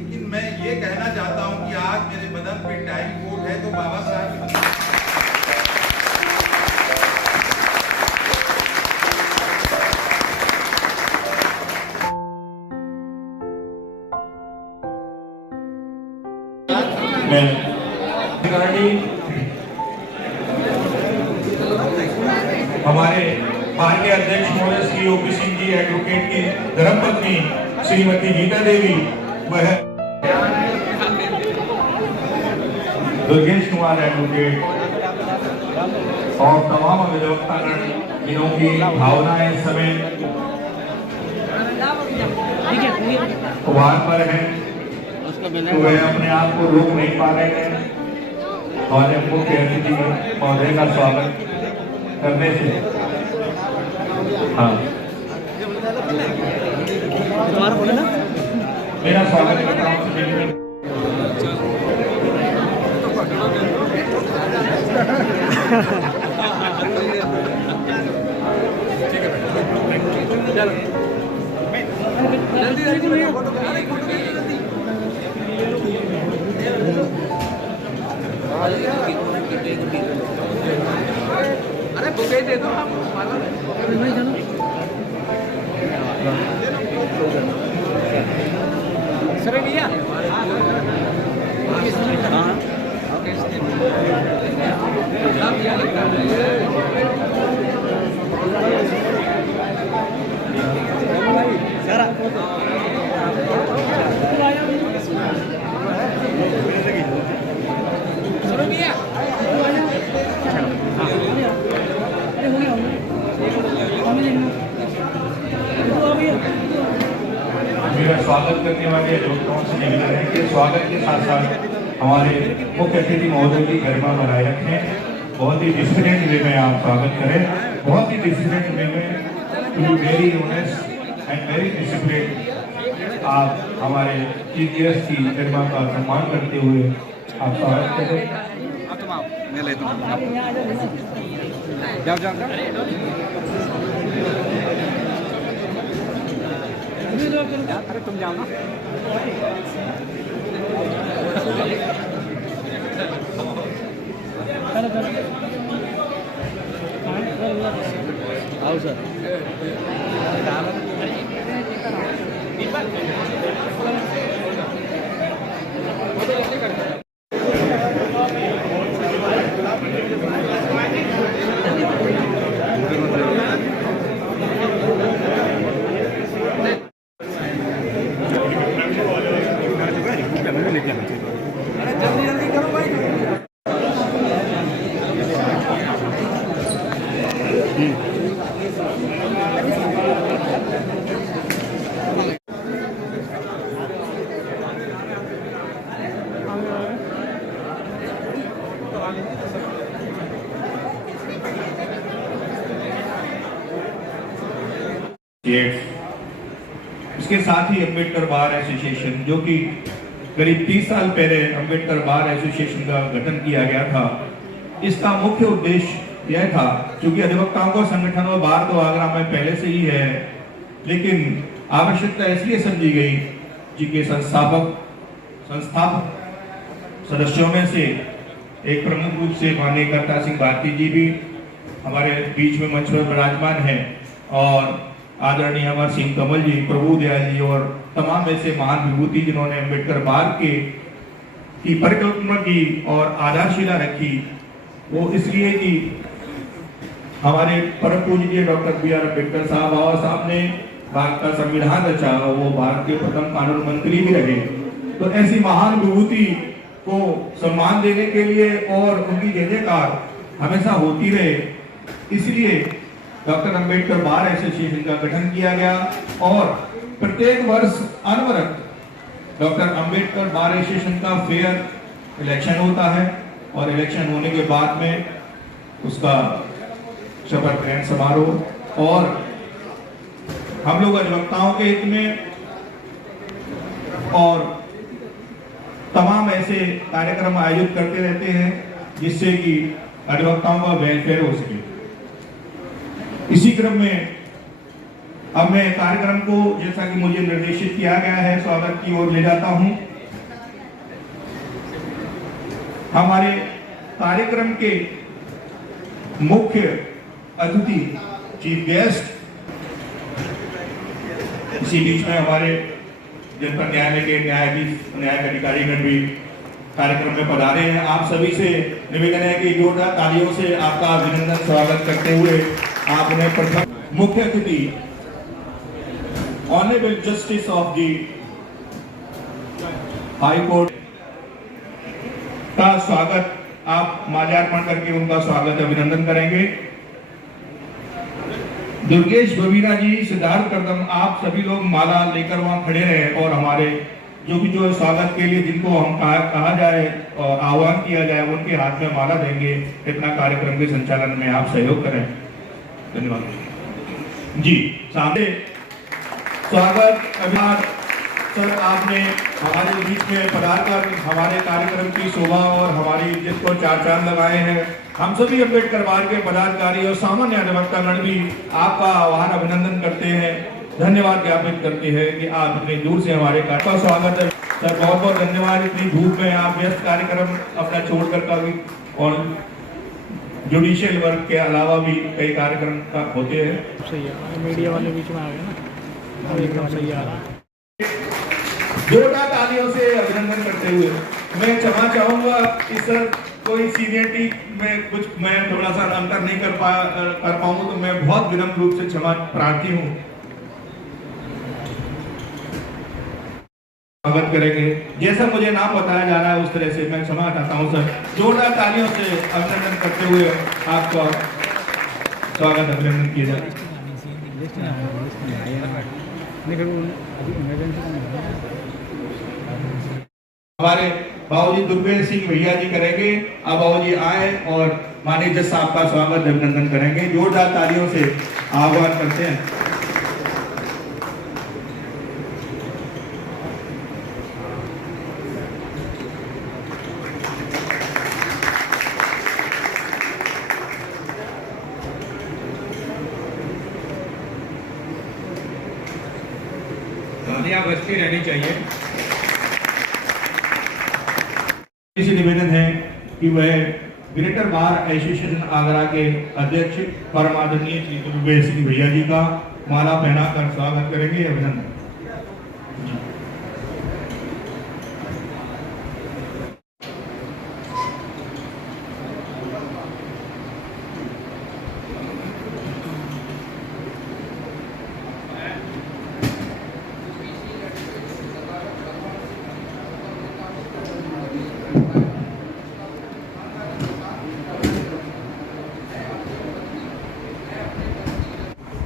लेकिन मैं ये कहना चाहता हूं कि आज मेरे बदन पे टाइम कोट है तो बाबा साहब हमारे पार्टी अध्यक्ष महोदय श्री ओपी सिंह जी एडवोकेट की धर्मपत्नी श्रीमती गीता देवी, वह दुर्गेश कुमार एडवोकेट और तमाम अभिभावकगण जिनकी भावनाएं समय उभार पर है, तो वह अपने आप को रोक नहीं पा रहे हैं। हमारे मुख्य अतिथि महोदय का स्वागत करने से मेरा स्वागत करता हूँ। अरे बुके दे दो हम सर भैया मेरा स्वागत करने वाले लोगों से निवेदन है कि स्वागत के साथ साथ हमारे मुख्य अतिथि महोदय की गरिमा बनाए रखें। बहुत ही डिसिप्लिन वे में आप स्वागत करें, बहुत ही डिसिप्लिन वे में, to be very honest and very discipline. आप हमारे चीफ गेस्ट की गरिमा का सम्मान करते हुए आप स्वागत करें। अरे तुम जाओ ना आओ सर इसके साथ ही अम्बेडकर बार एसोसिएशन, जो कि करीब 30 साल पहले अम्बेडकर बार एसोसिएशन का गठन किया गया था, इसका मुख्य उद्देश्य यह था, क्योंकि अधिवक्ताओं का संगठन और बार तो आगरा में पहले से ही है, लेकिन आवश्यकता इसलिए समझी गई जिनके संस्थापक सदस्यों में से एक प्रमुख रूप से माननीय करता सिंह भारती जी भी हमारे बीच में मंच पर विराजमान है, और आदरणीय अमर सिंह कमल जी, प्रभु दयाल जी और तमाम ऐसे महान विभूति जिन्होंने अम्बेडकर बार की परिकल्पना की और आधारशिला रखी। वो इसलिए कि हमारे परम पूज्य डॉक्टर बी आर अम्बेडकर साहब, बाबा साहब ने भारत का संविधान रचा, वो भारत के प्रथम कानून मंत्री भी रहे, तो ऐसी महान विभूति को सम्मान देने के लिए और उनकी जय जयकार हमेशा होती रहे, इसलिए डॉक्टर अम्बेडकर बार एसोसिएशन का गठन किया गया। और प्रत्येक वर्ष अनवरत डॉक्टर अम्बेडकर बार एसोसिएशन का फेयर इलेक्शन होता है, और इलेक्शन होने के बाद में उसका शपथ ग्रहण समारोह, और हम लोग अधिवक्ताओं के हित में और तमाम ऐसे कार्यक्रम आयोजित करते रहते हैं जिससे कि अधिवक्ताओं का वेलफेयर हो सके। इसी क्रम में अब मैं कार्यक्रम को, जैसा कि मुझे निर्देशित किया गया है, स्वागत की ओर ले जाता हूं। हमारे कार्यक्रम के मुख्य अतिथि चीफ गेस्ट, इसी बीच में हमारे जनपद न्यायालय के न्यायाधीश न्यायिक अधिकारीगण भी कार्यक्रम में पधारे हैं। आप सभी से निवेदन है कि जोरदार तालियों से आपका अभिनंदन स्वागत करते हुए आप उन्हें प्रथम मुख्य अतिथि honourable justice of the high court का स्वागत आप माल्यार्पण करके उनका स्वागत अभिनंदन करेंगे। दुर्गेश बबीरा जी, सिद्धार्थ करदम, आप सभी लोग माला लेकर वहां खड़े रहे और हमारे जो स्वागत के लिए जिनको हम कहा जाए और आह्वान किया जाए उनके हाथ में माला देंगे। इतना कार्यक्रम के संचालन में आप सहयोग करें। धन्यवाद जी। सामने स्वागत अभिवादन सर, आपने हमारे बीच में पधारकर हमारे कार्यक्रम की शोभा और हमारी इज्जत को चार चांद लगाए हैं। हम सभी अम्बेडकर बार के पदाधिकारी और सामान्य अधिवक्तागण भी आपका आह्वान अभिनंदन करते हैं, धन्यवाद ज्ञापित करते हैं कि आप इतनी दूर से हमारे का स्वागत है। सर बहुत बहुत धन्यवाद। इतनी धूप में आप व्यस्त कार्यक्रम अपना छोड़कर का भी और जुडिशियल वर्क के अलावा भी कई कार्यक्रम का होते हैं। सही है, मीडिया वाले बीच में आ गए ना, एकदम सही आ रहा है। जोरदार तालियों से अभिनंदन करते हुए मैं क्षमा चाहूंगा कि सर कोई सीनियरिटी में कुछ मैं थोड़ा सा अंतर नहीं कर पाऊंगा, तो मैं बहुत विनम्र रूप से क्षमा प्रार्थी हूँ। स्वागत करेंगे जैसा मुझे नाम बताया जा रहा है उस तरह से मैं क्षमा चाहता हूँ सर। जोरदार तालियों से अभिनंदन करते हुए आपका स्वागत अभिनंदन किया जाए। हमारे बाबूजी दुर्गेश सिंह भैया जी करेंगे। अब बाबूजी आए और माननीय जज साहब का स्वागत अभिनंदन करेंगे। जोरदार तालियों से आह्वान करते हैं। तालियां बजती रहनी चाहिए। इसी निवेदन है कि वह ग्रेटर बार एसोसिएशन आगरा के अध्यक्ष परम आदरणीय श्री दुर्गेश सिंह भैया जी का माला पहनाकर स्वागत करेंगे। अभिनंदन।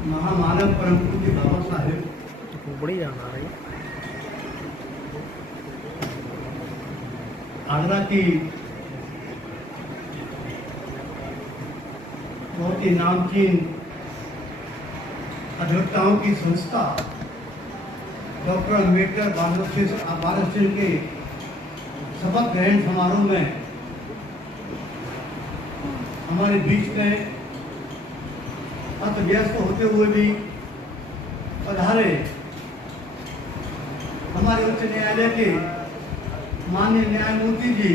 महामानव परम पूज्य बाबा साहेब बड़ी याद आ रही है। आगरा की बहुत ही नामचीन अधिवक्ताओं की संस्था डॉक्टर अम्बेडकर बार एसोसिएशन के शपथ ग्रहण समारोह में हमारे बीच में अस्त व्यस्त होते हुए भी पधारे हमारे उच्च न्यायालय के माननीय न्यायमूर्ति जी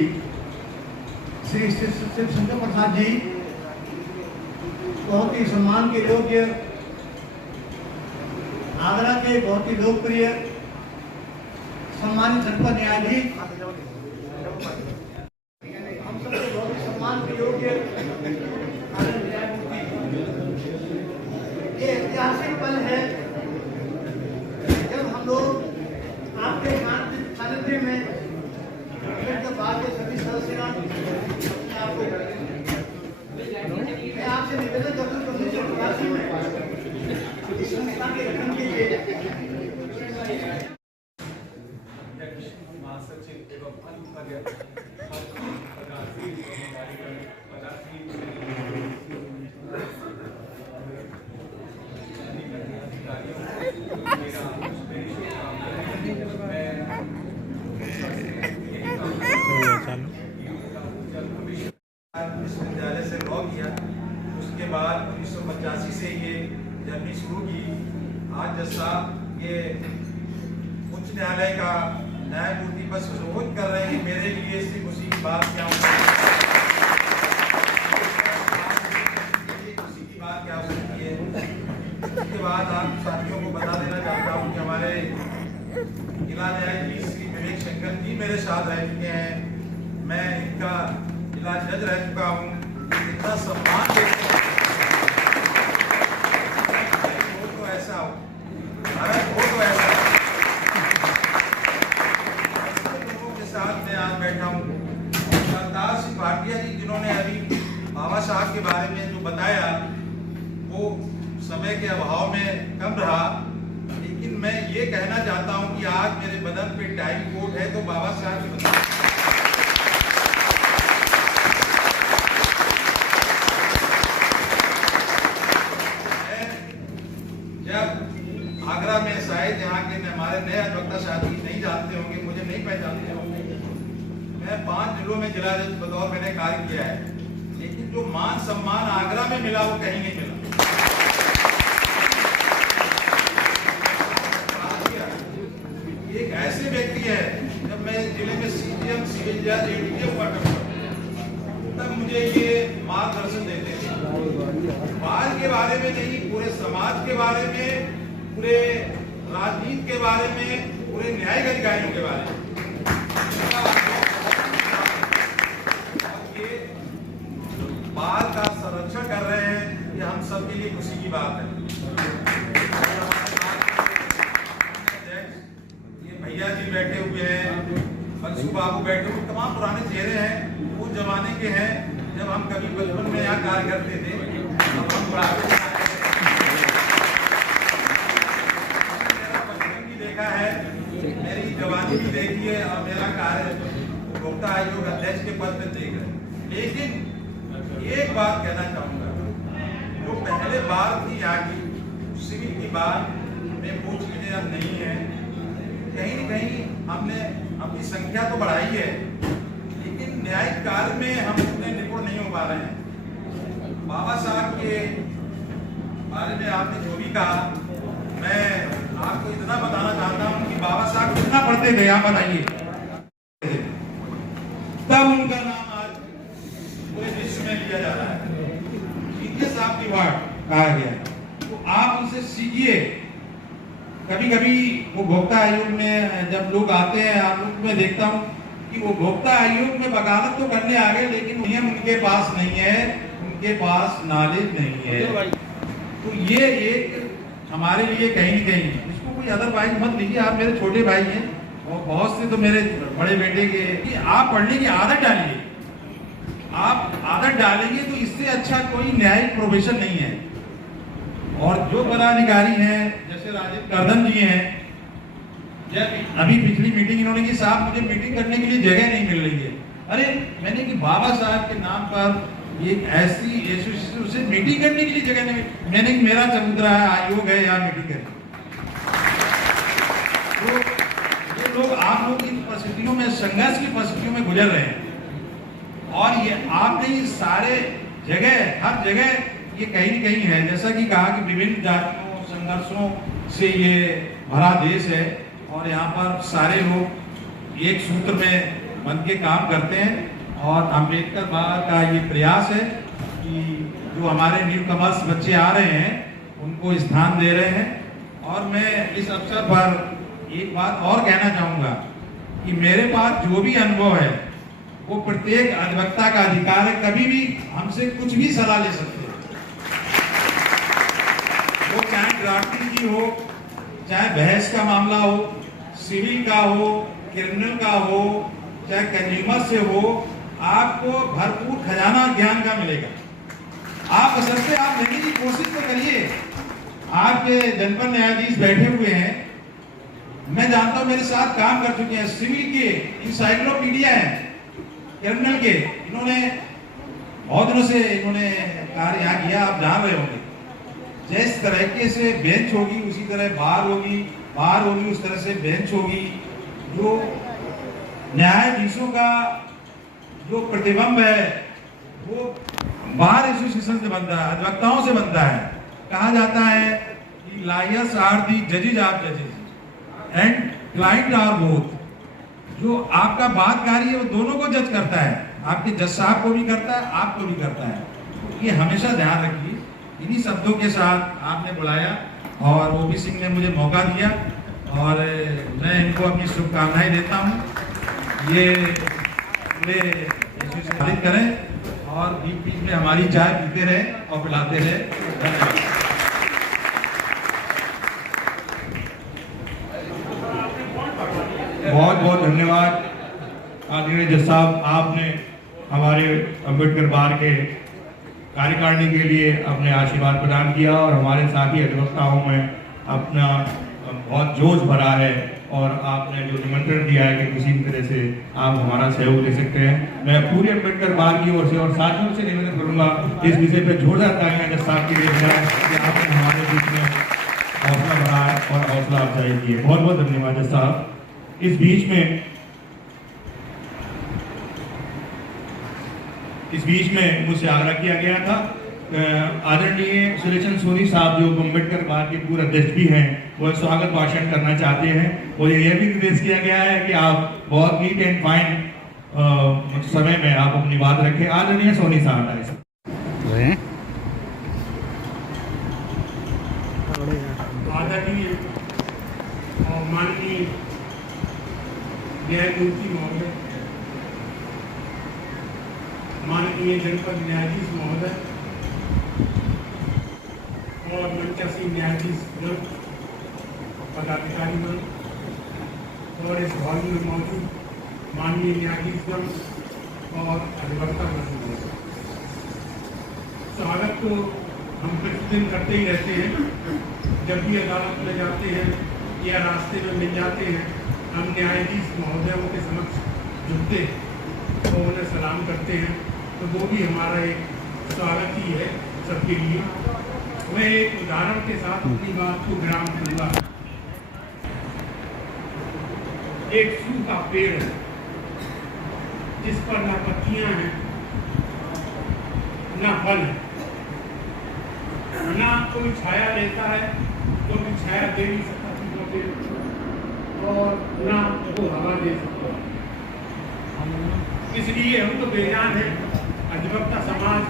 श्री शंकर प्रसाद जी, बहुत ही सम्मान के योग्य आगरा के बहुत ही लोकप्रिय सम्मानित जनपद न्यायाधीश, हम सबके बहुत ही सम्मान के योग्य ये ऐतिहासिक पल है जब हम लोग आपके सानिध्य में अम्बेडकर बार के सभी सदस्यगण मैं आपसे निवेदन करता हूँ 1984 में इस संस्था के गठन के लिए विश्वविद्यालय से लॉ किया। उसके बाद 1985 से ये जर्नी शुरू की। आज जज साहब ये उच्च न्यायालय का न्यायमूर्ति बस रोज कर रहे हैं, मेरे लिए इससे खुशी की बात क्या हो सकती है। इसके बाद आप साथियों को बता देना चाहता हूँ कि हमारे जिला न्यायाधीश श्री विवेक शंकर जी मेरे साथ रह चुके हैं, मैं इनका जिला जज रह चुका हूँ। इतना सम्मान देते हैं, हो तो ऐसा हो, भारत हो तो ऐसा हो। ऐसे लोगों के साथ मैं आज बैठा हूँ। सरदार सिंह भाटिया जी जिन्होंने अभी बाबा साहब के बारे में जो बताया वो समय के अभाव में कम रहा, लेकिन मैं ये कहना चाहता हूं कि आज मेरे बदन पे टाई कोट है तो बाबा साहब की बता। जब आगरा में शायद यहाँ के हमारे नए अधिवक्ता साथी नहीं जानते होंगे, मुझे नहीं पहचानते होंगे, मैं 5 जिलों में जिला जज बतौर मैंने कार्य किया है, लेकिन जो मान सम्मान आगरा में मिला वो कहीं नहीं मिला। एक ऐसे व्यक्ति है, जब मैं जिले में सीजीएम सिविल जज एडीजे हुआ करता तब मुझे ये मार्गदर्शन देते थे, बाल के बारे में नहीं, पूरे समाज के बारे में, पूरे राजनीति के बारे में, पूरे न्यायिक अधिकारियों के बारे में। ये बाल का संरक्षण कर रहे हैं, ये हम सबके लिए खुशी की बात है। भैया जी बैठे हुए हैं, बंसू बाबू बैठे हुए, तमाम पुराने चेहरे हैं, वो जमाने के हैं जब हम कभी बचपन में यहाँ कार्य करते थे। मेरा बचपन भी देखा है, मेरी जवानी भी देखी है और मेरा कार्य उपभोक्ता आयोग अध्यक्ष के पद पर देख रहे हैं। लेकिन एक बात कहना चाहूंगा, जो पहले बात थी यहाँ की सिविल की बात में वो चीजें अब नहीं है। कहीं न कहीं हमने अपनी संख्या तो बढ़ाई है, लेकिन न्यायिक कार्य में हम उतने निपुण नहीं हो पा रहे हैं। बाबा साहब के बारे में आपने जो भी कहा, मैं आपको इतना बताना चाहता हूं कि बाबा साहब कितना पढ़ते थे, आप बताइए। तब उनका नाम आज पूरे विश्व में लिया जा रहा है, जीतीएस साहब की वार्ड कहा गया। तो आप उनसे सीखिए। कभी कभी वो उपभोक्ता आयोग में जब लोग आते हैं, आप लोग मैं देखता हूँ कि वो उपभोक्ता आयोग में वकालत तो करने आ गए, लेकिन नियम उनके पास नहीं है, उनके पास नॉलेज नहीं है। तो ये एक हमारे लिए कहीं न कहीं, इसको कोई अदरवाइज मत लीजिए, आप मेरे छोटे भाई हैं और बहुत से तो मेरे बड़े बेटे के, कि आप पढ़ने की आदत डालिए। आप आदत डालेंगे तो इससे अच्छा कोई न्यायिक प्रोफेशन नहीं है। और जो पदाधिकारी हैं जैसे राजीव कर्दम जी हैं, जब अभी पिछली मीटिंग इन्होंने की, साहब मुझे मीटिंग करने के लिए जगह नहीं मिल रही है। अरे मैंने कि बाबा साहब के नाम पर एक ऐसी एसोसिएशन से मीटिंग करने के लिए जगह नहीं, मैंने कि मेरा चबूतरा है, आयोग है, यहाँ मीटिंग करें। तो ये लोग, आप लोग इन परिस्थितियों में, संघर्ष की परिस्थितियों में गुजर रहे हैं, और ये आपने सारे जगह, हर जगह ये कहीं न कहीं है, जैसा कि कहा कि विभिन्न जातियों संघर्षों से ये भरा देश है, और यहाँ पर सारे लोग एक सूत्र में बन के काम करते हैं। और अम्बेडकर बाबा का ये प्रयास है कि जो हमारे न्यू कमर्स बच्चे आ रहे हैं उनको स्थान दे रहे हैं। और मैं इस अवसर पर एक बात और कहना चाहूँगा कि मेरे पास जो भी अनुभव है वो प्रत्येक अधिवक्ता का अधिकार है, कभी भी हमसे कुछ भी सलाह ले सकते हैं। वो चाहे ड्राफ्टिंग की हो, चाहे बहस का मामला हो, सिविल का हो, क्रिमिनल का हो, चाहे कंज्यूमर से हो, आपको भरपूर खजाना ज्ञान का मिलेगा। आप बशर्ते आप लेने की कोशिश तो करिए। आपके जनपद न्यायाधीश बैठे हुए हैं, मैं जानता हूं, मेरे साथ काम कर चुके हैं, सिविल के इंसाइक्लोपीडिया है, क्रिमिनल के, इन्होंने बहुत दिनों से इन्होंने कार्य यहाँ किया, आप जान रहे होंगे। जिस तरीके से बेंच होगी उसी तरह बार होगी, बार होगी उस तरह से बेंच होगी। जो न्यायाधीशों का जो प्रतिबंब है वो बार एसोसिएशन से बनता है, अधिवक्ताओं से बनता है। कहा जाता है कि lawyers are the जजेज of जजेज and client are both. जो आपका बातकारी है वो दोनों को जज करता है, आपके जज साहब को भी करता है, आपको भी करता है। तो ये हमेशा ध्यान रखिए। इन्हीं शब्दों के साथ आपने बुलाया और ओपी सिंह ने मुझे मौका दिया और मैं इनको अपनी शुभकामनाएं देता हूँ। ये पूरे साबित करें और बीच बीच में हमारी चाय पीते रहे और पिलाते रहे। धन्यवाद। बहुत बहुत धन्यवाद आदरणीय जज साहब, आपने हमारे अम्बेडकर बार के कार्यकारिणी के लिए अपने आशीर्वाद प्रदान किया और हमारे साथी अधिवक्ताओं में अपना बहुत जोश भरा है और आपने जो निमंत्रण दिया है कि किसी भी तरह से आप हमारा सहयोग दे सकते हैं। मैं पूरे अम्बेडकर बार की ओर से और साथियों से निवेदन करूंगा इस विषय पर जोरदार तालियां जज साहब के लिए कि आपने हमारे बीच में हौसला बढ़ाया और हौसला अफजाई की है। बहुत बहुत धन्यवाद जज साहब। इस बीच में मुझसे आग्रह किया गया था, आदरणीय सुलेचन सोनी साहब जो अम्बेडकर बार के पूर्व अध्यक्ष भी हैं, वो स्वागत भाषण करना चाहते हैं और यह भी निर्देश किया गया है कि आप बहुत नीट एंड फाइन समय में आप अपनी बात रखें। आदरणीय सोनी साहब आए। आदरणीय और माननीय न्यायमूर्ति महोदय, माननीय जनपद न्यायाधीश महोदय और मंचासीन न्यायाधीश गण, पदाधिकारीगण और इस हॉल में मौजूद माननीय न्यायाधीशगण और अधिवक्तागण, स्वागत तो हम प्रतिदिन करते ही रहते हैं। जब भी अदालत में जाते हैं या रास्ते में मिल जाते हैं, हम न्यायाधीश महोदयों के समक्ष झुकते और उन्हें सलाम करते हैं, तो वो भी हमारा एक स्वागत ही है सबके लिए। मैं एक उदाहरण के साथ अपनी बात को विराम दूंगा। एक सूखा पेड़ है जिस पर ना पत्तियां हैं ना फल है, ना कोई छाया लेता है, तो भी छाया दे नहीं सकता और ना वो हवा दे सकता। इसलिए हम तो बेजान हैं, अधिवक्ता समाज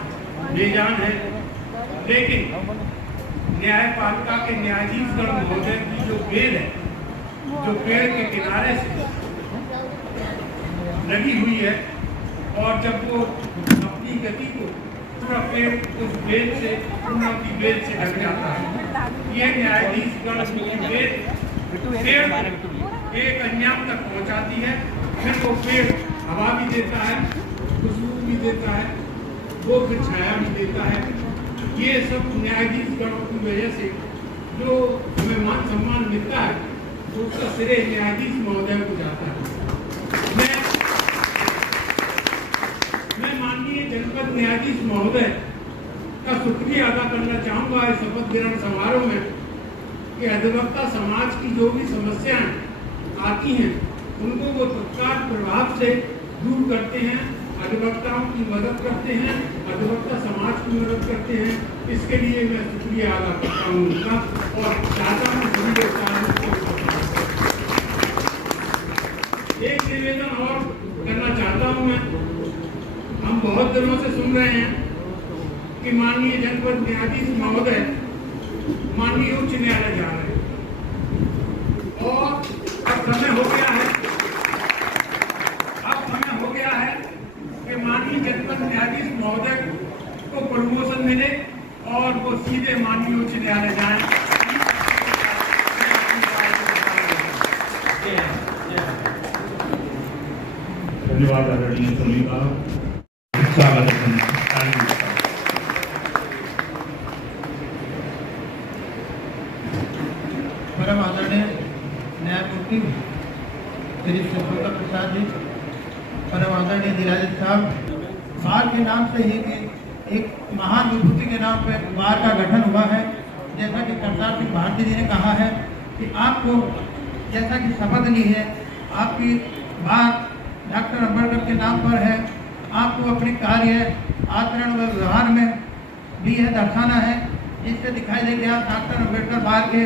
बेजान है, लेकिन न्यायपालिका के न्यायाधीशगण महोदय की जो बेल है, जो पेड़ के किनारे से लगी हुई है और जब वो अपनी गति को पूरा पेड़ उस बेल से पूर्ण की बेल से ढक जाता है। ये न्यायाधीशगण की बेल पेड़ एक अंजाम तक पहुंचाती है, फिर वो पेड़ हवा भी देता है, खुशबू भी देता है, वो फिर छाया भी देता है। ये सब न्यायाधीशगणों की वजह से जो हमें मान सम्मान मिलता है, तो उसका श्रेय न्यायाधीश महोदय को जाता है। मैं माननीय जनपद न्यायाधीश महोदय का शुक्रिया अदा करना चाहूँगा इस शपथ ग्रहण समारोह में कि अधिवक्ता समाज की जो भी समस्याएं आती हैं उनको वो तत्काल प्रभाव से दूर करते हैं, अधिवक्ताओं की मदद करते हैं, अधिवक्ता समाज की मदद करते हैं। इसके लिए मैं शुक्रिया अदा करता हूँ उनका और चाहता हूँ सभी एक निवेदन और करना चाहता हूँ मैं। हम बहुत दिनों से सुन रहे हैं कि माननीय जनपद न्यायाधीश महोदय माननीय उच्च न्यायालय जा रहे हैं और अब समय हो गया है कि माननीय जनपद न्यायाधीश महोदय को प्रमोशन मिले और वो सीधे माननीय उच्च न्यायालय जाएं। धन्यवाद आदरणीय सोनी साहब, स्वागत है। परम आदरणीय न्यायमूर्ति श्री शत्रुघ्न प्रसाद जी, परम आदरणीय जिलाधीश साहब, बार के नाम से ही एक महान विभूति के नाम पे बार का गठन हुआ है। जैसा कि करतार सिंह भारती जी ने कहा है कि आपको जैसा कि शपथ ली है, आपकी बात डॉक्टर अम्बेडकर के नाम पर है, आपको अपने कार्य आचरण व व्यवहार में भी यह दर्शाना है, जिससे दिखाई दे कि आप डॉक्टर अम्बेडकर बार के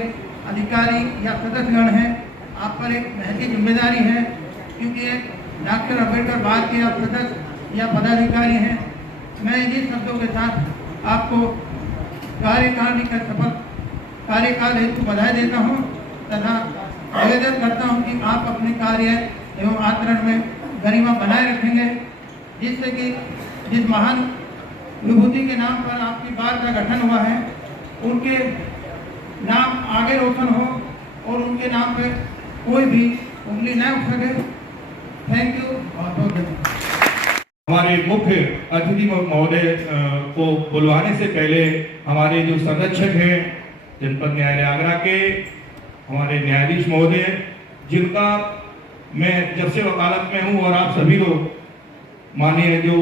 अधिकारी या सदस्यगण हैं। आप पर एक महती जिम्मेदारी है क्योंकि एक डॉक्टर अम्बेडकर बार के आप सदस्य या पदाधिकारी हैं। मैं इन्हीं शब्दों के साथ आपको कार्यकारिणी का सफल कार्यकाल हेतु बधाई देता हूँ तथा निवेदन करता हूँ कि आप अपने कार्य एवं आचरण में गरिमा बनाए रखेंगे, जिससे कि जिस महान विभूति के नाम पर आपकी बार का गठन हुआ है उनके नाम आगे रोशन हो और उनके नाम पे कोई भी उंगली न उठ सके। Thank you. बहुत बहुत धन्यवाद। हमारे मुख्य अतिथि महोदय को बुलवाने से पहले हमारे जो संरक्षक हैं जनपद न्यायालय आगरा के हमारे न्यायाधीश महोदय, जिनका मैं जब से वकालत में हूं और आप सभी लोग माननीय जो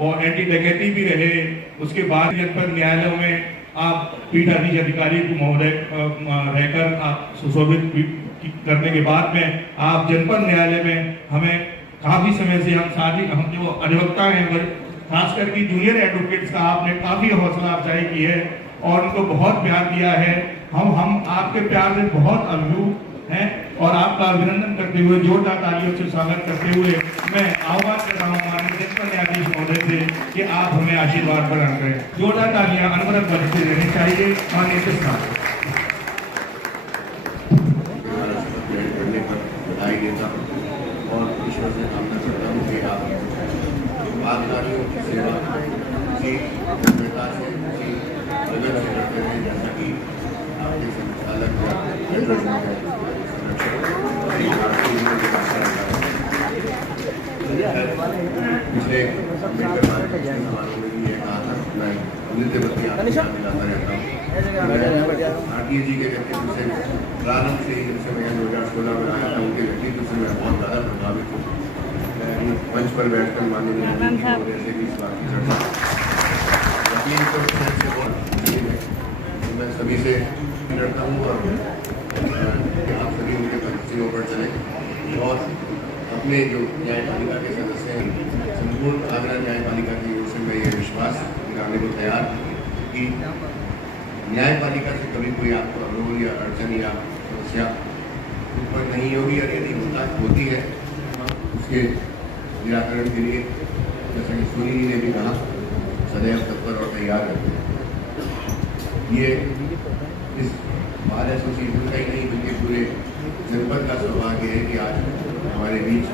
और एंटी डकैती भी रहे, उसके बाद जनपद न्यायालयों में आप पीठाधीश अधिकारी महोदय रहकर आप सुशोभित करने के बाद में आप जनपद न्यायालय में हमें काफी समय से हम जो अधिवक्ता हैं, खास करके जूनियर एडवोकेट्स का आपने काफी हौसला अफजाई की है और उनको बहुत प्यार दिया है। हम आपके प्यार से बहुत अभिभूत हैं और आपका अभिनंदन करते हुए जोरदार तालियों से स्वागत करते हुए मैं आह्वान कर रहा हूँ माननीय जनपद न्यायाधीश महोदय से कि आप हमें आशीर्वाद प्रदान करें। जोरदार तालियां अनवरत बजते रहनी चाहिए। माननीय प्रस्ताव बधाई देता हूँ और ईश्वर से कामना करता हूँ कि आप वादकारियों की सेवा की गंभीरता से लगन से करते रहें, जैसा कि आपके संचालक पिछले समारोह में भी ये कहा था मैं नृत्य बत्ती आपको दिलाता रहता हूँ। भारतीय जी के व्यक्तित्व से प्रारंभ से ही जब मैं 2016 में आया था उनके व्यक्तित्व से मैं बहुत ज़्यादा प्रभावित हूँ। मंच पर बैठकर माननीय से भी इस बात की चर्चा मैं सभी से डरता हूँ और आप सभी उनके पंक्तियों पर चलें और अपने जो न्यायपालिका के सदस्य हैं संपूर्ण आगरा न्यायपालिका की ओर से मैं ये विश्वास दिलाने को तैयार कि न्यायपालिका से कभी कोई आपको अवरोध या अड़चन या समस्या उत्पन्न नहीं होगी और यदि होती है उसके निराकरण के लिए जैसा कि सोनी जी ने भी कहा सदैव तत्पर और तैयार रहते हैं। ये इस बार एसोसिएशन का ही नहीं बल्कि पूरे जनपद का सौभाग्य है कि आज हमारे बीच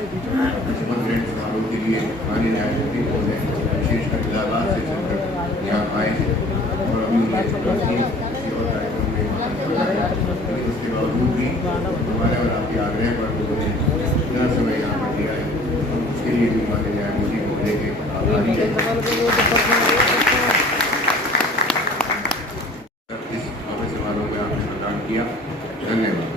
शपथ ग्रहण समारोह के लिए माननीय न्यायमूर्ति महोदय विशेषकर इलाहाबाद से चलकर यहाँ आए और अभी किसी और कार्यक्रम में उसके बावजूद भी हमारे और आपके आग्रह पर उन्होंने इतना समय यहाँ पर दिया है, उसके लिए भी माननीय न्यायमूर्ति महोदय के आभारी है। इस भव्य समारोह में आपने प्रदान किया, धन्यवाद।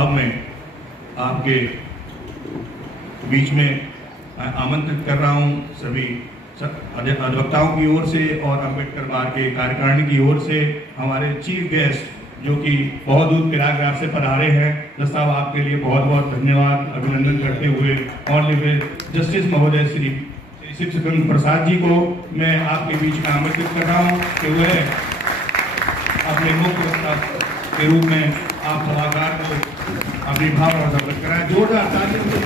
अब मैं आपके बीच में आमंत्रित कर रहा हूं सभी अधिवक्ताओं की ओर से और अम्बेडकर बार के कार्यकारिणी की ओर से हमारे चीफ गेस्ट जो कि बहुत दूर प्रयागराज से पधारे हैं। साहब आपके लिए बहुत बहुत धन्यवाद अभिनंदन करते हुए ऑनरेबल जस्टिस महोदय श्री शिवशंकर प्रसाद जी को मैं आपके बीच में आमंत्रित कर रहा हूँ कि वह अपने मुख्य वक्ता के रूप में आप सलाहकार को अपनी भावना प्रकट कराएं। जोरदार तालियों से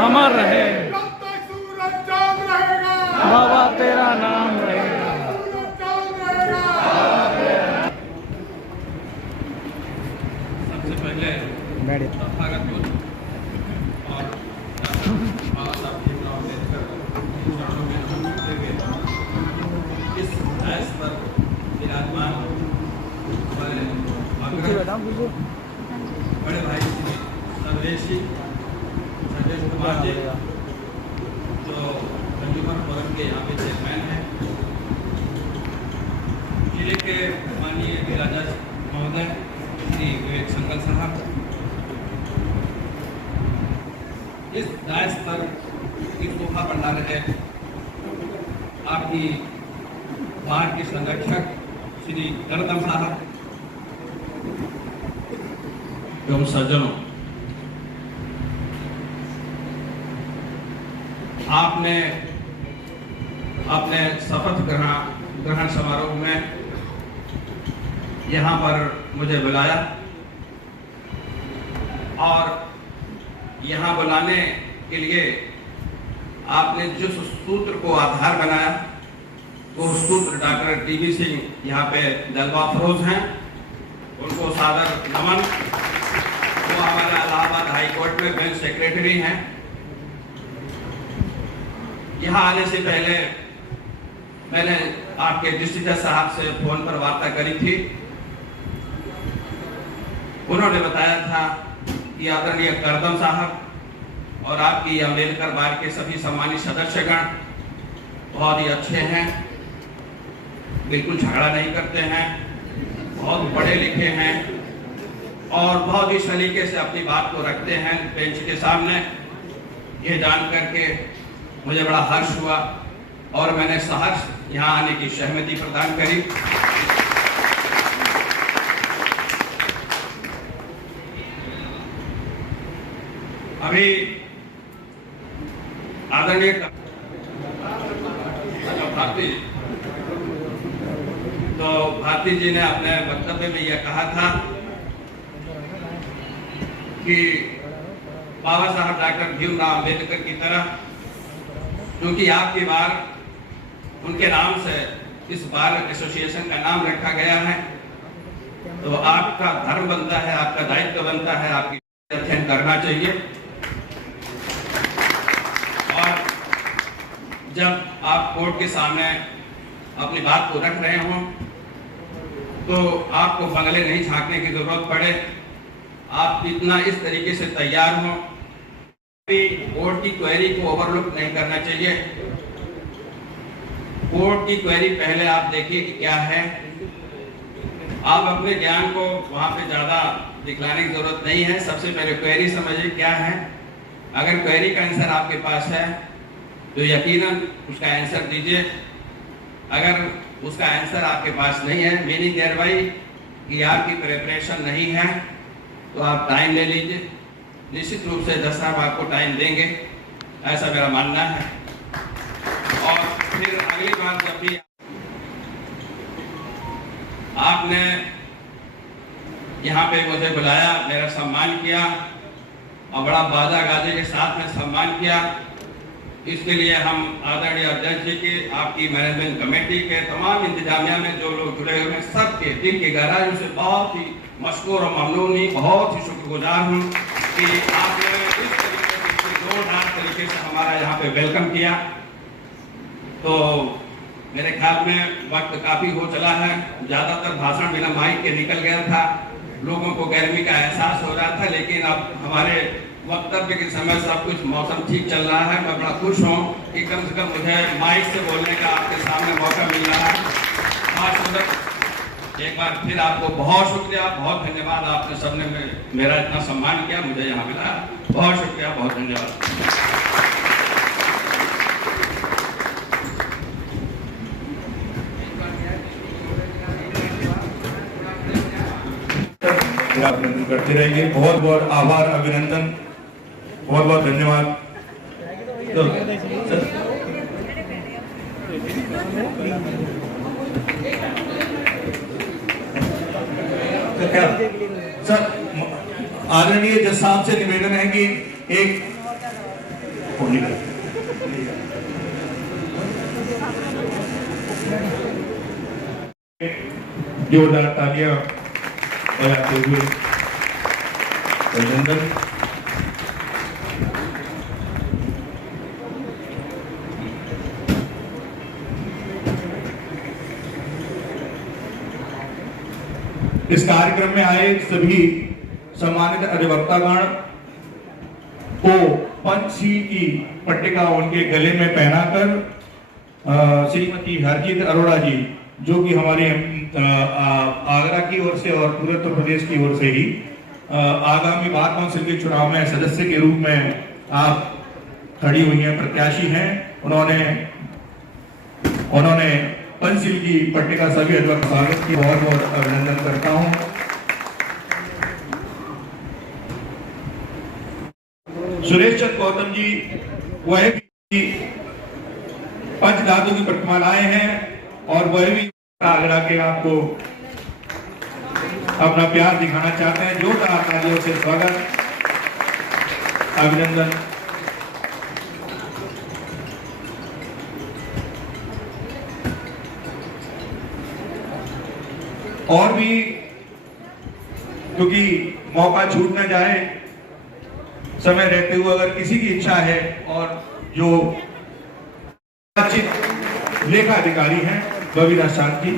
अमर रहे बाबा तेरा नाम रहेगा। सबसे पहले तथागत और इस दायित्व पर विराजमान बड़े भाई श्री सर्वेश कुमार जी जो कंज्यूमर फोरम के यहाँ पे चेयरमैन हैं, जिले के माननीय जिला जज महोदय श्री विवेक संकल साहब, इस दायित्व पर इस तोहफा पर ला रहे आपकी बार के संरक्षक श्री नरोत्तम साहब एवं सज्जनों, आपने अपने शपथ ग्रहण समारोह में यहाँ पर मुझे बुलाया और यहाँ बुलाने के लिए आपने जिस सूत्र को आधार बनाया वो सूत्र डॉक्टर टीबी सिंह यहाँ पे जलवा फरोज हैं, उनको सादर नमन। वो हमारे इलाहाबाद हाई कोर्ट में बेंच सेक्रेटरी हैं। यहाँ आने से पहले मैंने आपके डिस्ट्रिक्ट जज साहब से फोन पर वार्ता करी थी। उन्होंने बताया था कि आदरणीय करदम साहब और आपकी अम्बेडकर बार के सभी सम्मानित सदस्यगण बहुत ही अच्छे हैं, बिल्कुल झगड़ा नहीं करते हैं, बहुत पढ़े लिखे हैं और बहुत ही सलीके से अपनी बात को रखते हैं बेंच के सामने। ये जान करके मुझे बड़ा हर्ष हुआ और मैंने सहर्ष यहाँ आने की सहमति प्रदान करी। अभी आदरणीय भारती जी ने अपने वक्तव्य में यह कहा था कि बाबा साहब डॉक्टर भीमराव अम्बेडकर की तरह, क्योंकि आपकी बार उनके नाम से इस बार एसोसिएशन का नाम रखा गया है, तो आपका धर्म बनता है, आपका दायित्व बनता है, आपकी अध्ययन करना चाहिए। और जब आप कोर्ट के सामने अपनी बात को रख रहे हों तो आपको बंगले नहीं झांकने की जरूरत पड़े, आप इतना इस तरीके से तैयार हों। कोर्ट की क्वेरी को ओवरलुक नहीं करना चाहिए। कोर्ट की क्वेरी पहले आप देखिए कि क्या है। आप अपने ज्ञान को वहां पे ज्यादा दिखलाने की जरूरत नहीं है। सबसे पहले क्वेरी समझिए क्या है। अगर क्वेरी का आंसर आपके पास है तो यकीनन उसका आंसर दीजिए। अगर उसका आंसर आपके पास नहीं है, मीनिंग देयर बाई कि आपकी प्रिपरेशन नहीं है, तो आप टाइम ले लीजिए। निश्चित रूप से जज साहब आपको टाइम देंगे, ऐसा मेरा मानना है। और फिर अगली बार जब भी आपने यहाँ पे मुझे बुलाया, मेरा सम्मान किया और बड़ा बाजा गाजे के साथ में सम्मान किया, इसके लिए हम आदरणीय अध्यक्ष जी के, आपकी मैनेजमेंट कमेटी के, तमाम इंतजामिया में जो लोग जुड़े हुए हैं, सबके दिल की गहराइयों से बहुत ही मशकूर और ममनूनी, बहुत ही शुक्रगुजार हूँ कि आपने इस तरीके से जोरदार तरीके से हमारा यहाँ पे वेलकम किया। तो मेरे ख्याल में वक्त काफी हो चला है, ज्यादातर भाषण बिना माइक के निकल गया था, लोगों को गर्मी का एहसास हो रहा था, लेकिन अब हमारे वक्तव्य के समय सब कुछ मौसम ठीक चल रहा है। मैं बड़ा खुश हूँ कि कम से कम मुझे माइक से बोलने का आपके सामने मौका मिल रहा है। एक बार फिर आपको बहुत शुक्रिया, बहुत धन्यवाद। आपने सबने मेरा इतना सम्मान किया, मुझे यहाँ मिला, बहुत शुक्रिया, बहुत धन्यवाद। अभिनंदन करते रहेंगे। बहुत बहुत आभार, अभिनंदन, बहुत बहुत धन्यवाद। तो क्या सर, आदरणीय जज साहब से निवेदन है कि एक जोरदार तालियां बजाते हुए अभिनंदन। इस कार्यक्रम में आए सभी सम्मानित अधिवक्तागण को पंचशील की पट्टिका उनके गले में पहनाकर श्रीमती हरजीत अरोड़ा जी, जो कि हमारे आगरा की ओर से और पूरे उत्तर प्रदेश की ओर से ही आगामी बार काउंसिल के चुनाव में सदस्य के रूप में आप खड़ी हुई हैं, प्रत्याशी हैं। उन्होंने पंचशील की पट्टिका सभी अधिवक्ता स्वागत की बहुत बहुत अभिनंदन करता हूं। सुरेश चंद्र गौतम जी वह पंचधातु की प्रतिमा लाए हैं और वह भी आगरा के आपको अपना प्यार दिखाना चाहते हैं। जोरदार तालियों से स्वागत, अभिनंदन। और भी क्योंकि मौका छूट न जाए, समय रहते हुए अगर किसी की इच्छा है और जो लेखा अधिकारी हैं बबीरा शांति,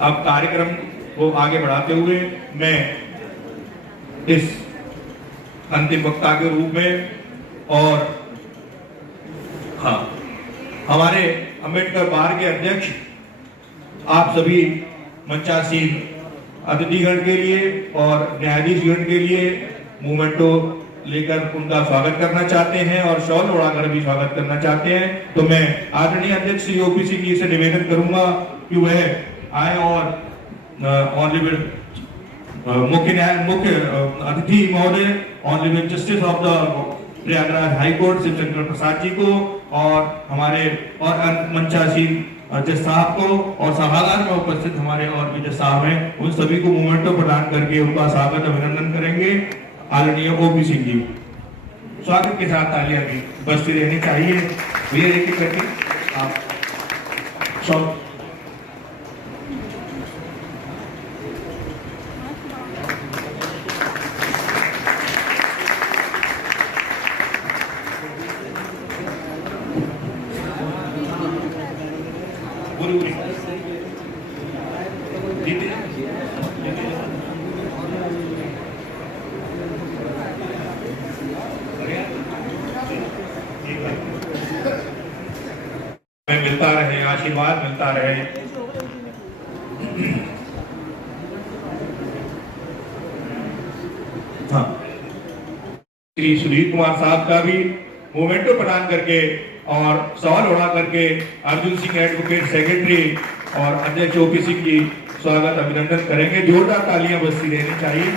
अब कार्यक्रम को आगे बढ़ाते हुए मैं इस अंतिम वक्ता के रूप में और हमारे अंबेडकर बार के अध्यक्ष आप सभी मंचासीन अतिथिगण के लिए और न्यायाधीशगण के लिए मोमेंटो लेकर उनका स्वागत करना चाहते हैं और शॉल उड़ाकर भी स्वागत करना चाहते हैं। तो मैं आदरणीय अध्यक्ष श्री ओपीसी जी से निवेदन करूंगा कि वह आए और ऑनरेबल मुख्य अतिथि महोदय honourable justice of the Prayagraj high court Shivshankar Prasad ji को और हमारे और मंचासीन जज साहब को और सभागार में उपस्थित हमारे और भी जज साहब हैं, उन सभी को मोमेंटो प्रदान करके उनका स्वागत अभिनंदन करेंगे। आदरणीय ओपी सिंह जी, स्वागत के साथ तालियां भी बजती रहनी चाहिए। भैया एक एक करके आप मिलता रहे, आशीर्वाद मिलता रहे। हाँ, श्री सुधीर कुमार साहब का भी मोमेंटो प्रदान करके और सवाल उड़ा करके अर्जुन सिंह एडवोकेट सेक्रेटरी और अध्यक्ष ओपी सिंह जी स्वागत अभिनंदन करेंगे। जोरदार तालियां बजती रहनी चाहिए।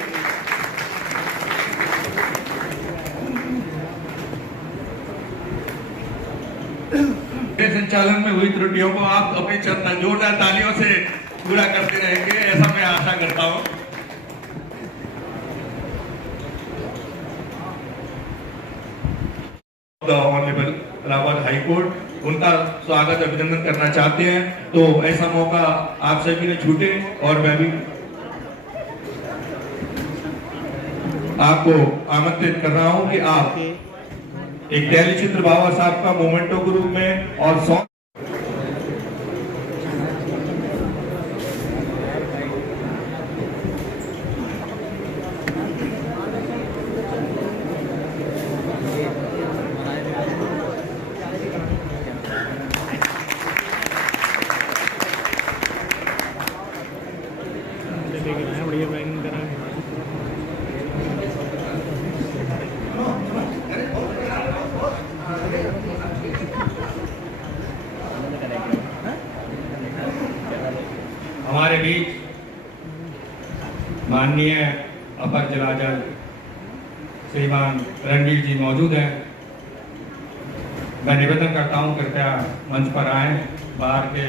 संचालन में हुई त्रुटियों को आप अपनी जोरदार तालियों से पूरा करते रहेंगे, ऐसा मैं आशा करता हूं। ऑनरेबल इलाहाबाद हाई कोर्ट उनका स्वागत अभिनंदन करना चाहते हैं, तो ऐसा मौका आप सभी ने छूटे और मैं भी आपको आमंत्रित कर रहा हूं कि आप एक तैली चित्र बाबा साहब का मोमेंटो के रूप में और सॉन्ग बढ़िया ड्राइंग करा है। हमारे बीच माननीय अपर जिला जज श्रीमान रणवीर जी मौजूद हैं। मैं निवेदन करता हूं कृपया मंच पर आए, बाहर के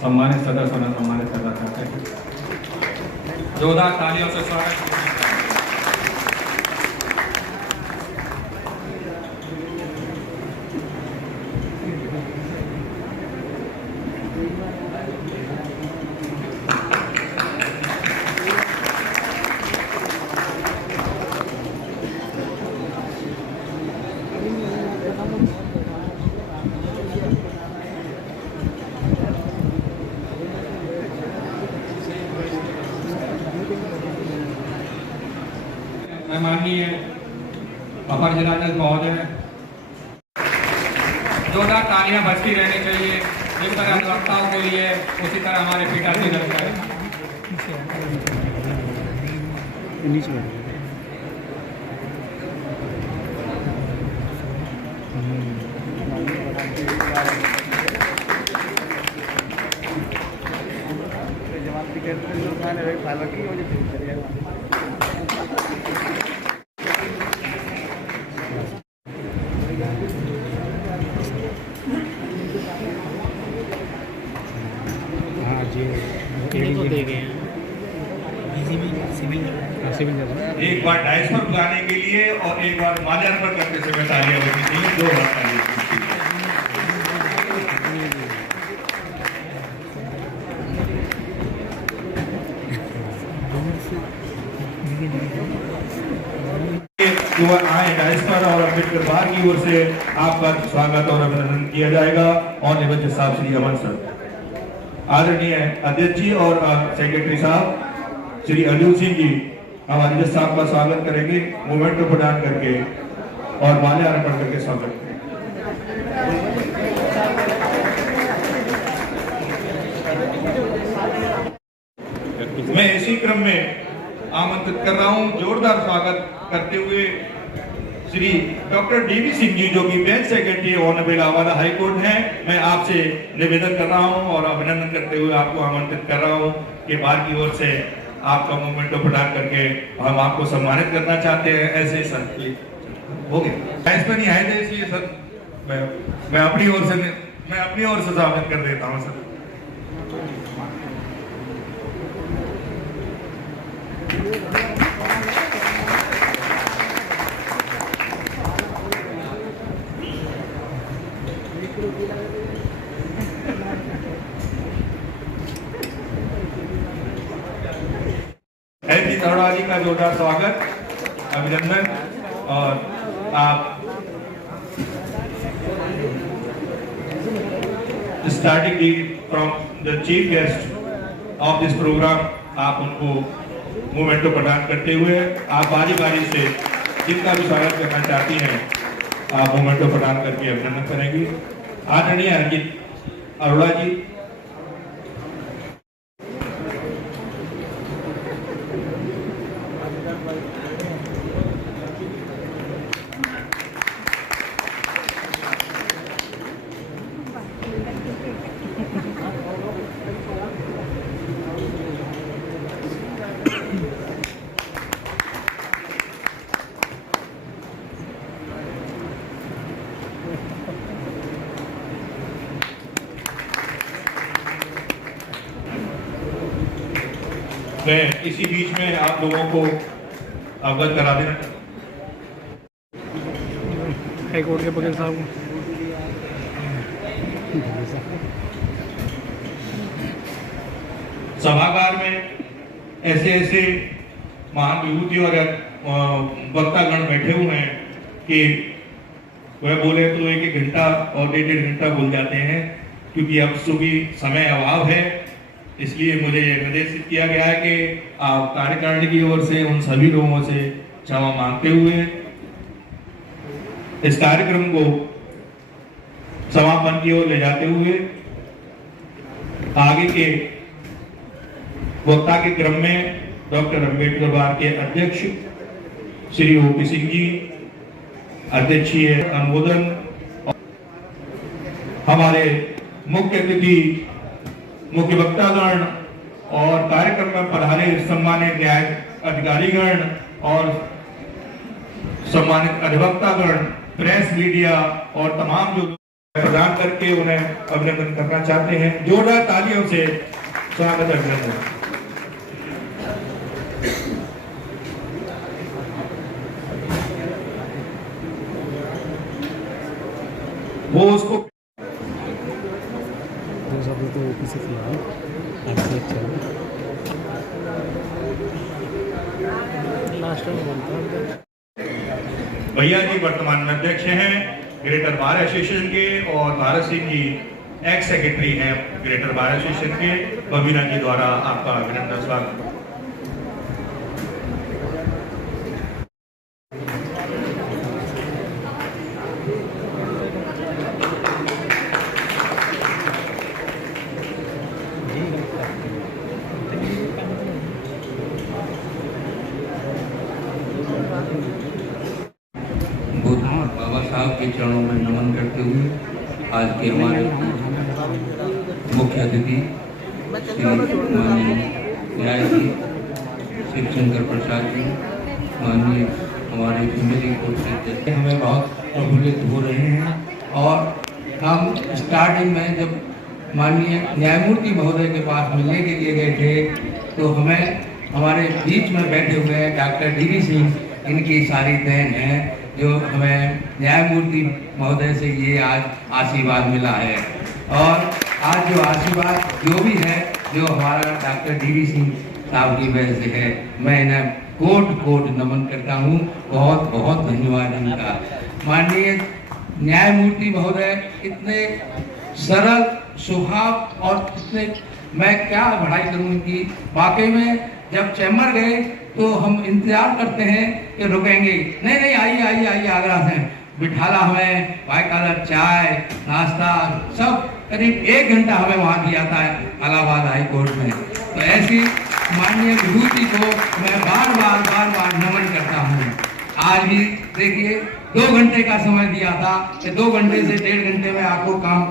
सम्मानित सदस्य होना सम्मानित करना चाहते हैं। जोरदार तालियों से स्वागत। मैं माननीय अपर जिला जज महोदय, जोरदार तालियां बजती रहनी चाहिए जिस तरह वक्ताओं के लिए, उसी तरह हमारे पीठासीन अधिकारी। जवाब सिविल जज एक बार डाइस पर बुलाने के लिए और एक बार माल्यार्पण करते समय तालियां बजनी चाहिए, दो बार तालियां। आए डाइस पर और अम्बेडकर बार की ओर से आपका स्वागत और अभिनंदन किया जाएगा। और निबंध साहब श्री अमन सर, आदरणीय अध्यक्ष जी और सेक्रेटरी साहब श्री अजू सिंह जी हमारे जज साहब का स्वागत करेंगे, मोमेंटो प्रदान करके और माल्यार्पण करके स्वागत करेंगे। मैं इसी क्रम में आमंत्रित कर रहा हूं, जोरदार स्वागत करते हुए श्री डॉक्टर डीवी सिंह जी जो कि bench secretary honourable Allahabad high court हैं। मैं आपसे निवेदन कर रहा हूं और अभिनंदन करते हुए आपको आमंत्रित कर रहा हूं कि बार की ओर से आपका मोमेंटो प्रदान करके हम आपको सम्मानित करना चाहते हैं। ऐसे सर हो गया, इस पर नहीं आए थे इसलिए सर मैं अपनी ओर से स्वागत कर देता हूँ सर। तरोड़ा जी का जोरदार स्वागत, अभिनंदन। और आप starting from the chief guest of this program, आप उनको मोमेंटो प्रदान करते हुए आप बारी बारी से जिनका भी स्वागत करना चाहती हैं आप मोमेंटो प्रदान करके अभिनंदन करेंगी। आदरणीय अर्जित अरोड़ा जी, मैं इसी बीच में आप लोगों को अवगत करा देना हाई कोर्ट के वकील साहब सभागार में ऐसे महान विभूति और वक्तागण बैठे हुए हैं कि वह बोले तो एक घंटा और 1.5 घंटा बोल जाते हैं, क्योंकि अब सुबह समय अभाव है। इसलिए मुझे यह निर्देशित किया गया है कि आप कार्यकारिणी की ओर से उन सभी लोगों से क्षमा मांगते हुए इस कार्यक्रम को समापन की ओर ले जाते हुए आगे के वक्ता के क्रम में डॉक्टर अम्बेडकर बार के अध्यक्ष श्री ओपी सिंह जी अध्यक्षीय अनुमोदन, हमारे मुख्य अतिथि मुख्य वक्तागण और कार्यक्रम में पधारे सम्मानित न्याय अधिकारीगण और सम्मानित अधिवक्तागण, प्रेस मीडिया और तमाम जो प्रदान करके उन्हें अभिनंदन करना चाहते हैं। जोरदार तालियों से स्वागत अभिनंदन। वो उसको तो किसी लास्ट में बोलता भैया जी वर्तमान में अध्यक्ष हैं ग्रेटर बार एसोसिएशन के और भारत सिंह जी एक्स सेक्रेटरी हैं ग्रेटर बार एसोसिएशन के। बबीना जी द्वारा आपका अभिनंदन स्वागत। बाबा साहब के चरणों में नमन करते हुए आज के हमारे मुख्य अतिथि श्री माननीय न्यायाधीश शिवशंकर प्रसाद जी, माननीय हमारे फैमिली कोर्ट से हमें बहुत प्रफुल्लित हो रहे हैं। और हम स्टार्टिंग में जब माननीय न्यायमूर्ति महोदय के पास मिलने के लिए गए थे तो हमें हमारे बीच में बैठे हुए हैं डॉक्टर DV सिंह, इनकी सारी देन है जो हमें न्यायमूर्ति महोदय से ये आज आशीर्वाद मिला है। और आज जो आशीर्वाद जो भी है जो हमारा डॉक्टर DV सिंह साहब की वजह से है, मैं इन्हें कोट नमन करता हूँ। बहुत बहुत धन्यवाद इनका। माननीय न्यायमूर्ति महोदय इतने सरल स्वभाव और इतने, मैं क्या बढ़ाई करूँ इनकी। वाकई में जब चैम्बर गए तो हम इंतजार करते हैं कि रुकेंगे, नहीं आइए आगरा से बिठाला, हमें बाइकालर चाय नाश्ता सब करीब 1 घंटा हमें वहाँ दिया था इलाहाबाद हाई कोर्ट में। तो ऐसी माननीय विभूति को मैं बार बार नमन करता हूँ। आज भी देखिए 2 घंटे का समय दिया था कि 2 घंटे से 1.5 घंटे में आपको काम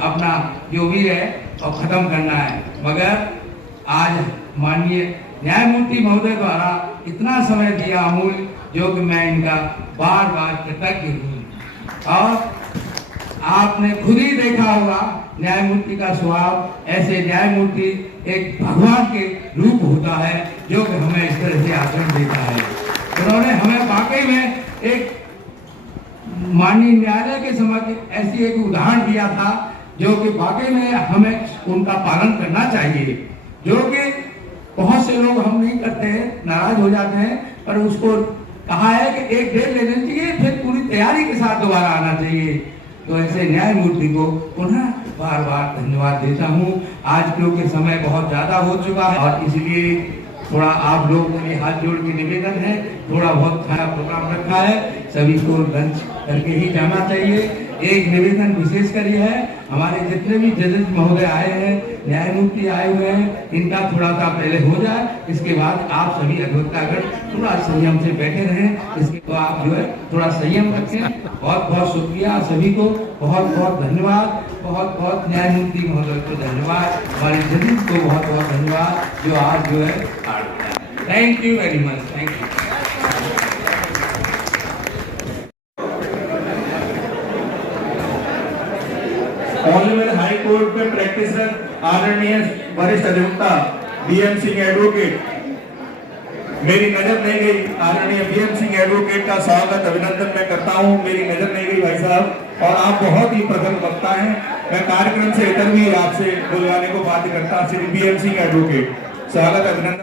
अपना जो भी है और खत्म करना है, मगर आज माननीय न्यायमूर्ति महोदय द्वारा इतना समय दिया अमूल्य, जो कि मैं इनका बार कृतज्ञ हूँ। और आपने खुद ही देखा होगा न्यायमूर्ति का स्वभाव, ऐसे न्यायमूर्ति एक भगवान के रूप होता है जो कि हमें इस तरह से आचरण देता है। उन्होंने हमें वाकई में एक माननीय न्यायालय के समक्ष ऐसी एक उदाहरण दिया था जो कि वाकई में हमें उनका पालन करना चाहिए, जो कि बहुत से लोग हम नहीं करते हैं, नाराज हो जाते हैं, पर उसको कहा है कि 1-1.5 लेना चाहिए, फिर पूरी तैयारी के साथ दोबारा आना चाहिए। तो ऐसे न्यायमूर्ति को पुनः बार धन्यवाद देता हूँ। आज क्योंकि समय बहुत ज्यादा हो चुका है और इसलिए थोड़ा आप लोग मेरे हाथ जोड़ के निवेदन है, थोड़ा बहुत खाना प्रोग्राम रखा है, सभी को लंच करके ही जाना चाहिए। एक निवेदन विशेष कर यह है, हमारे जितने भी जजेस महोदय आए हैं, न्यायमूर्ति आए हुए हैं, इनका थोड़ा सा पहले हो जाए, इसके बाद आप सभी अधिवक्तागण थोड़ा संयम से बैठे रहें। इसके बाद आप जो है थोड़ा संयम रखें। बहुत शुक्रिया सभी को, बहुत धन्यवाद। बहुत न्यायमूर्ति महोदय को धन्यवाद, हमारे जजेस को बहुत धन्यवाद जो आज जो है। Thank you very much. Thank you. Honourable high court में प्रैक्टिसरत आदरणीय वरिष्ठ अधिवक्ता BM सिंह एडवोकेट, मेरी नजर नहीं गई, आदरणीय BM सिंह एडवोकेट का स्वागत अभिनंदन मैं करता हूं। मेरी नजर नहीं गई भाई साहब, और आप बहुत ही प्रथम वक्ता हैं। मैं कार्यक्रम से इतर भी आपसे बुलवाने को बाध्य करता, श्री BM सिंह एडवोकेट, स्वागत अभिनंदन।